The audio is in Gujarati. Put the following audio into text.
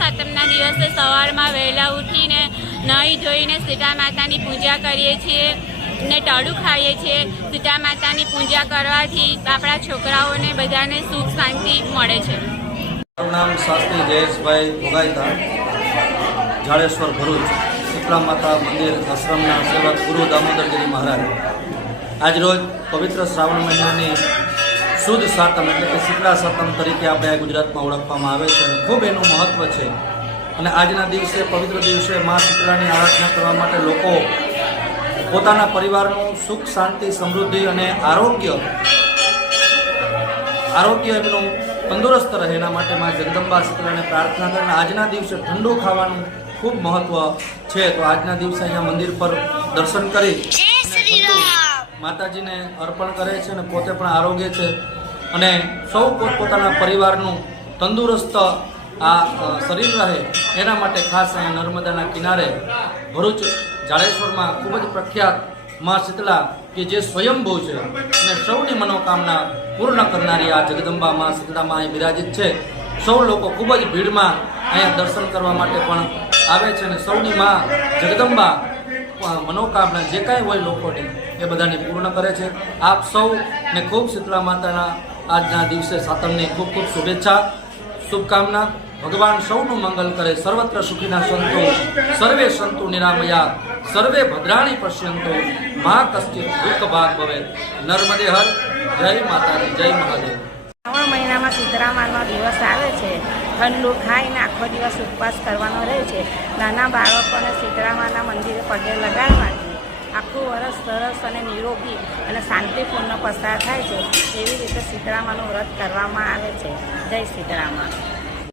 સાતમના દિવસે સવારમાં વહેલા ઉઠીને નાહી ધોઈને સીતા માતાની પૂજા કરીએ છીએ ને ટળું ખાઈએ છીએ। સીતા માતાની પૂજા કરવાથી આપણા છોકરાઓને બધાને સુખ શાંતિ મળે છે। મારું નામ શાસ્ત્રી જયેશભાઈ ભોગાયતા, જાડેશ્વર ભરૂચ શીતળા માતા મંદિર આશ્રમના સેવક ગુરુ દામોદરગીરી મહારાજ। આજરોજ પવિત્ર શ્રાવણ મહિનાની શુદ્ધ સાતમ એટલે કે શીતળા સાતમ તરીકે આપણે આ ગુજરાતમાં ઓળખવામાં આવે છે અને ખૂબ એનું મહત્ત્વ છે। અને આજના દિવસે પવિત્ર દિવસે મા શીતળાની આરાધના કરવા માટે લોકો પોતાના પરિવારનું સુખ શાંતિ સમૃદ્ધિ અને આરોગ્ય એમનું તંદુરસ્ત રહે એના માટે મા જગદંબા શીતળાને પ્રાર્થના કરીને આજના દિવસે ઠંડુ ખાવાનું ખૂબ મહત્ત્વ છે। તો આજના દિવસે અહીંયા મંદિર પર દર્શન કરી માતાજીને અર્પણ કરે છે અને પોતે પણ આરોગ્ય છે અને સૌ પોતપોતાના પરિવારનું તંદુરસ્ત આ શરીર રહે એના માટે ખાસ અહીંયા નર્મદાના કિનારે ભરૂચ જાડેશ્વરમાં ખૂબ જ પ્રખ્યાત મા શીતળા કે જે સ્વયંભૂ છે અને સૌની મનોકામના પૂર્ણ કરનારી આ જગદંબા મા શીતળામાં અહીં બિરાજિત છે। સૌ લોકો ખૂબ જ ભીડમાં અહીંયા દર્શન કરવા માટે પણ આવે છે અને સૌની મા જગદંબા મનોકામના જે કાંઈ હોય લોકોની એ બધાની પૂર્ણ કરે છે। આપ સૌને ખૂબ શીતળા માતાના આજના દિવસે સાતમની ખૂબ ખૂબ શુભેચ્છા શુભકામના। ભગવાન સૌનું મંગલ કરે। સર્વત્ર સુખીના સંતો સર્વે સંતુ નિરામયા સર્વે ભદ્રાણી પશ્યંતો મા કશ્ચિત દુઃખ ભાગ ભવે। નર્મદે હર જય માતાજી, જય મહાદેવ। શ્રાવણ મહિનામાં શીતળામાનો દિવસ આવે છે। ઠંડુ ખાઈને આખો દિવસ ઉપવાસ કરવાનો રહે છે। નાના બાળકોને શીતળામાના મંદિરે પગે લગાડવાથી આખું વરસ સરસ અને નિરોગી અને શાંતિપૂર્ણ પસાર થાય છે। એવી રીતે શીતળામાનું વ્રત કરવામાં આવે છે। જય શીતળામા।